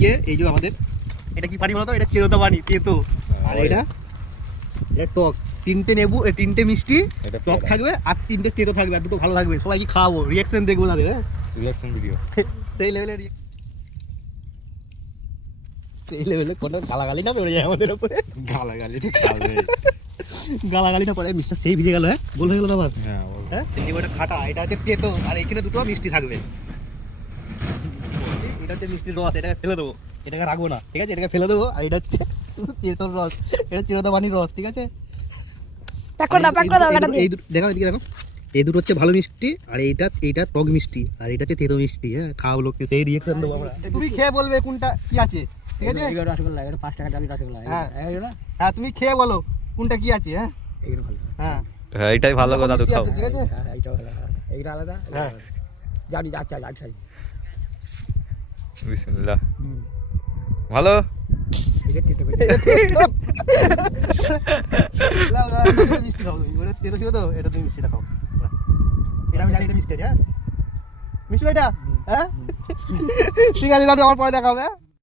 আজকে এই যে আমাদের এটা কি পানি বলতো, এটা চিরতা পানি তেতো, আর এটা টক। তিনটে নেবু, তিনটে মিষ্টি টক থাকবে আর তিনটে তেতো থাকবে, আর দুটো ভালো থাকবে। সবাই কি খাওয়াবো, রিয়াকশন দেখবো তাদের, হ্যাঁ রিঅ্যাকশন ভিডিও সেই লেভেলের, সেই লেভেলে কোনো গালাগালি না পড়ে যায় আমাদের উপরে। গালাগালি তো খাবে, গালাগালি না পড়ে, মিষ্টি সেই ভিজে গেল, হ্যাঁ বল হয়ে গেল আবার। হ্যাঁ হ্যাঁ এটা খাটা, এটা হচ্ছে তেতো, আর এখানে দুটো মিষ্টি থাকবে। এটা হচ্ছে মিষ্টির রস, এটাকে ফেলে দেবো, এটাকে রাখবো না, ঠিক আছে, এটাকে ফেলে দেবো। আর এটা হচ্ছে তেতোর রস, এটা চিরতা পানির রস, ঠিক আছে। প্যাক করে দাও, প্যাক করে দাও, কাটা দিয়ে। এই দুটো দেখো, এদিকে দেখো, এই দুটো হচ্ছে ভালো মিষ্টি, আর এইটা টক মিষ্টি, আর এটা হচ্ছে তেতো মিষ্টি। হ্যাঁ খাওয়াবো লোককে, সেই রিয়াকশন দেবো আমরা। তুমি খেয়ে বলবে কোনটা কি আছে, ঠিক আছে। এটা রসগোল্লা, এটা 5 টাকা দামি রসগোল্লা। হ্যাঁ। এইগুলো হ্যাঁ তুমি খেয়ে বলো কোনটা কি আছে। হ্যাঁ এইগুলো ভালো। হ্যাঁ হ্যাঁ এটাই ভালো কথা, তো মিষ্টি খাও। আছে, ঠিক আছে। হ্যাঁ, এইটা ভালো। এইগুলো আলাদা। হ্যাঁ। জানি আচ্ছা আচ্ছা। বিসমিল্লাহ। ভালো। এটা তেতো মিষ্টি খাও তুমি, ওটা তেতো ছিল তো, এটা তুমি মিষ্টিটা খাও। এটা আমি জানি এটা মিষ্টি আছে। হ্যাঁ মিষ্টি এটা, হ্যাঁ ঠিক আছে দাদা, আমার পরে দেখা হবে।